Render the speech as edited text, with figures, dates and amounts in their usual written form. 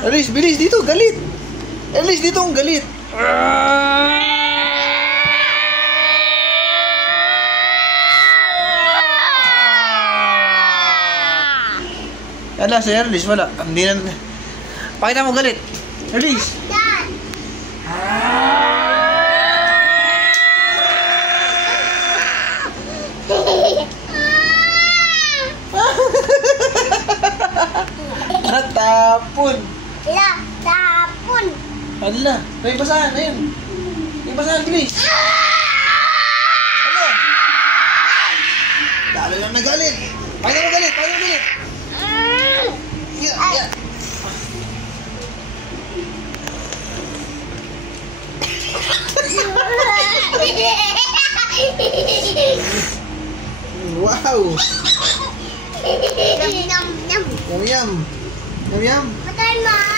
Elise, bilis dito, galit. Elise, dito ang galit. Ala, si Elise, wala. Hindi na... Pakita mo galit. Elise. Natapon. Tapon. Ala, may basahan, ayun. May basahan, bilis. Ala. Dalo lang na galit. Pakita mo galit, pakita mo galit. Yeah. Wow. Yum. Yum. Yum. Yum. Patay mo.